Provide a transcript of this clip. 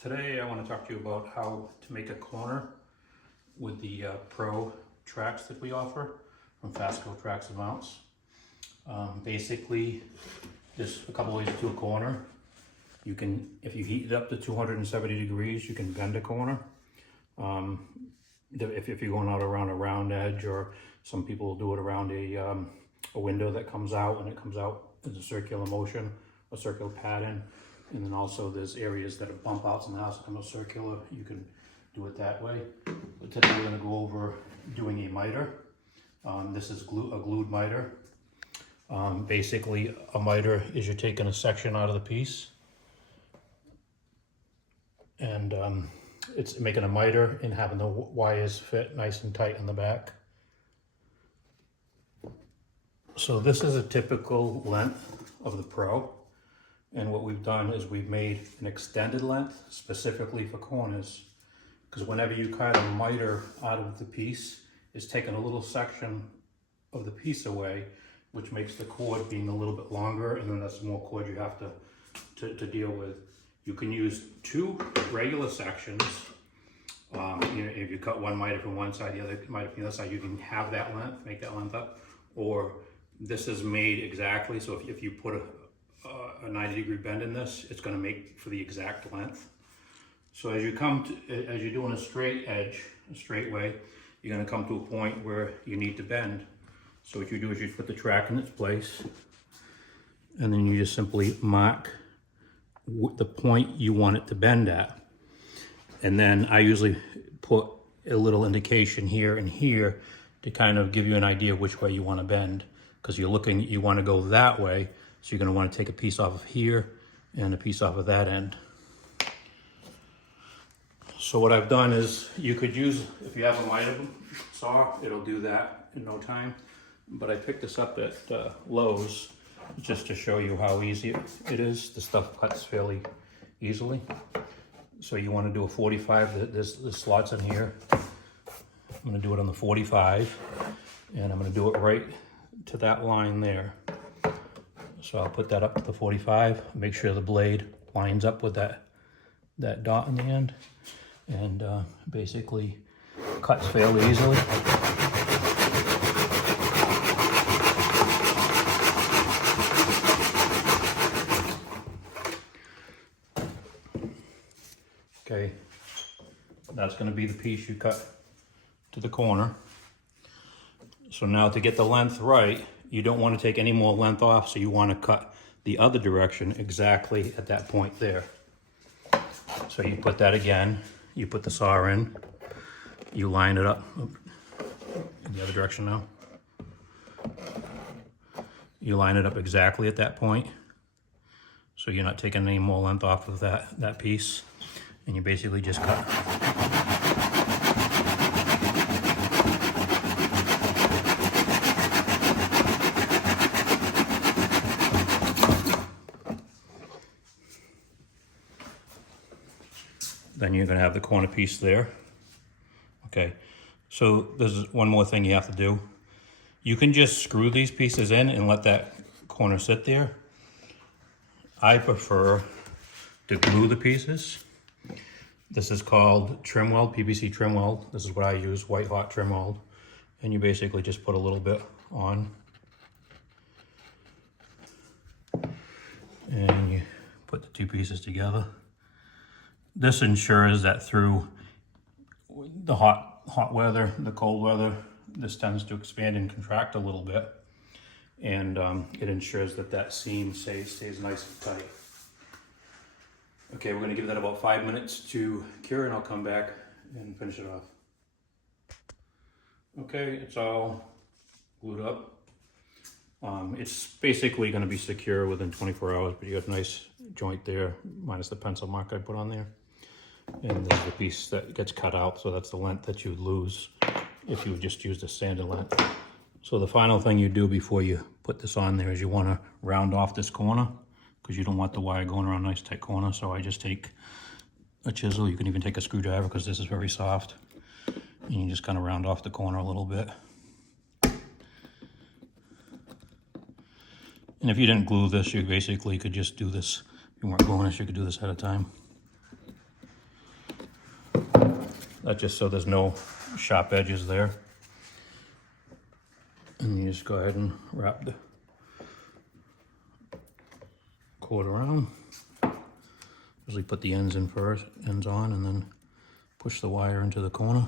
Today I want to talk to you about how to make a corner with the Pro Tracks that we offer from Fasco Tracks and Mounts. Basically, there's a couple ways to do a corner. You can, if you heat it up to 270 degrees, you can bend a corner. If you're going out around a round edge, or some people do it around a window that comes out, and it comes out in a circular motion, a circular pattern. And then also there's areas that are bump outs in the house that come out circular. You can do it that way. But today we're going to go over doing a miter. This is a glued miter. Basically, a miter is you're taking a section out of the piece, and it's making a miter and having the wires fit nice and tight in the back. So this is a typical length of the Pro. And what we've done is we've made an extended length specifically for corners, because whenever you cut a miter out of the piece, it's taking a little section of the piece away, which makes the cord being a little bit longer, and then that's more cord you have to deal with. You can use two regular sections. If you cut one miter from one side, the other miter from the other side, you can have that length, make that length up. Or this is made exactly, so if you put a 90-degree bend in this, it's going to make for the exact length. So as you're doing a straight edge, a straight way, you're going to come to a point where you need to bend. So what you do is you put the track in its place, and then you just simply mark the point you want it to bend at. And then I usually put a little indication here and here to kind of give you an idea which way you want to bend, because you want to go that way. So you're going to want to take a piece off of here and a piece off of that end. So what I've done is, you could use, if you have a miter saw, it'll do that in no time. But I picked this up at Lowe's just to show you how easy it is. The stuff cuts fairly easily. So you want to do a 45, there's slots in here. I'm going to do it on the 45, and I'm going to do it right to that line there. So I'll put that up to the 45, make sure the blade lines up with that dot in the end, and basically cuts fairly easily. Okay, that's going to be the piece you cut to the corner. So now to get the length right, you don't want to take any more length off, so you want to cut the other direction exactly at that point there. So you put that again, you put the saw in, you line it up in the other direction now. You line it up exactly at that point, so you're not taking any more length off of that piece, and you basically just cut. Then you're going to have the corner piece there. Okay, so there's one more thing you have to do. You can just screw these pieces in and let that corner sit there. I prefer to glue the pieces. This is called trim weld, PVC trim weld. This is what I use, white hot trim weld. And you basically just put a little bit on. And you put the two pieces together. This ensures that through the hot weather, the cold weather, this tends to expand and contract a little bit, and it ensures that seam stays nice and tight. Okay, we're going to give that about 5 minutes to cure, and I'll come back and finish it off. Okay, it's all glued up. It's basically going to be secure within 24 hours, but you have a nice joint there, minus the pencil mark I put on there. And there's the piece that gets cut out, so that's the length that you would lose if you would just use the standard length. So the final thing you do before you put this on there is you want to round off this corner, because you don't want the wire going around a nice tight corner. So I just take a chisel. You can even take a screwdriver, because this is very soft. And you just kind of round off the corner a little bit. And if you didn't glue this, you basically could just do this. If you weren't gluing this, you could do this at a time. That's just so there's no sharp edges there. And you just go ahead and wrap the cord around. Usually put the ends in first, ends on, and then push the wire into the corner.